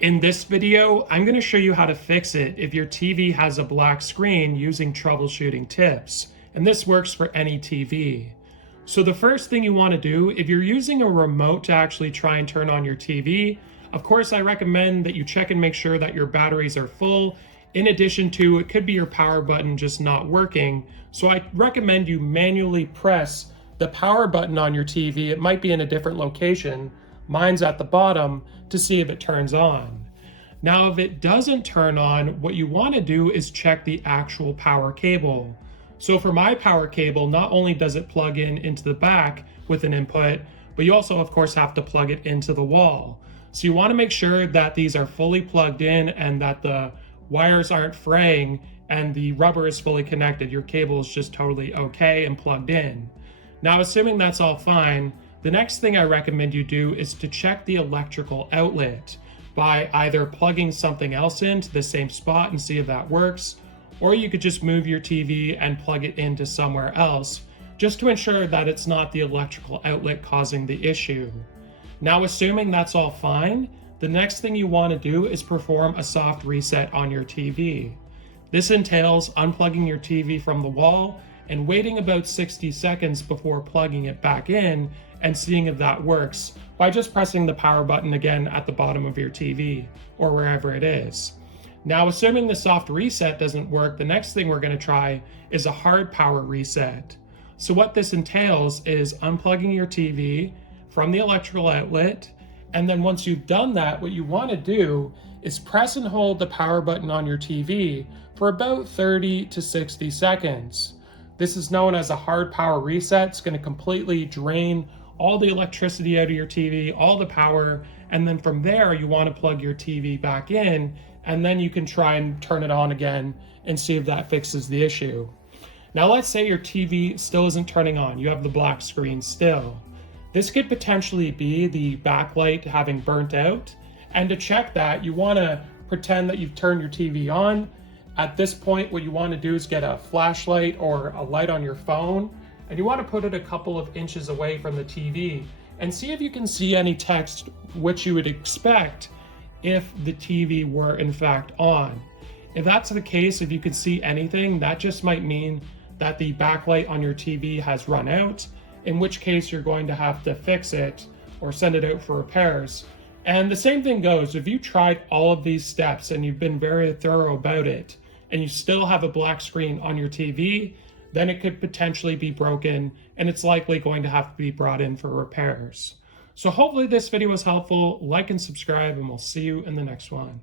In this video, I'm going to show you how to fix it if your TV has a black screen using troubleshooting tips, and this works for any TV. So the first thing you want to do, if you're using a remote to actually try and turn on your TV, of course I recommend that you check and make sure that your batteries are full. In addition to, it could be your power button just not working. So I recommend you manually press the power button on your TV. It might be in a different location. Mine's at the bottom, to see if it turns on. Now, if it doesn't turn on, what you want to do is check the actual power cable. So for my power cable, not only does it plug in into the back with an input, but you also of course have to plug it into the wall. So you want to make sure that these are fully plugged in and that the wires aren't fraying and the rubber is fully connected. Your cable is just totally okay and plugged in. Now, assuming that's all fine, the next thing I recommend you do is to check the electrical outlet by either plugging something else into the same spot and see if that works, or you could just move your TV and plug it into somewhere else, just to ensure that it's not the electrical outlet causing the issue. Now, assuming that's all fine, the next thing you want to do is perform a soft reset on your TV. This entails unplugging your TV from the wall and waiting about 60 seconds before plugging it back in and seeing if that works by just pressing the power button again at the bottom of your TV or wherever it is. Now, assuming the soft reset doesn't work, the next thing we're going to try is a hard power reset. So what this entails is unplugging your TV from the electrical outlet, and then once you've done that, what you want to do is press and hold the power button on your TV for about 30 to 60 seconds. This is known as a hard power reset. It's going to completely drain all the electricity out of your TV, all the power, and then from there you want to plug your TV back in, and then you can try and turn it on again and see if that fixes the issue. Now let's say your TV still isn't turning on, you have the black screen still. This could potentially be the backlight having burnt out, and to check that, you want to pretend that you've turned your TV on. At this point, what you want to do is get a flashlight or a light on your phone, and you want to put it a couple of inches away from the TV and see if you can see any text, which you would expect if the TV were in fact on. If that's the case, if you can see anything, that just might mean that the backlight on your TV has run out, in which case you're going to have to fix it or send it out for repairs. And the same thing goes, if you tried all of these steps and you've been very thorough about it, and you still have a black screen on your TV, then it could potentially be broken and it's likely going to have to be brought in for repairs. So hopefully this video was helpful. Like and subscribe, and we'll see you in the next one.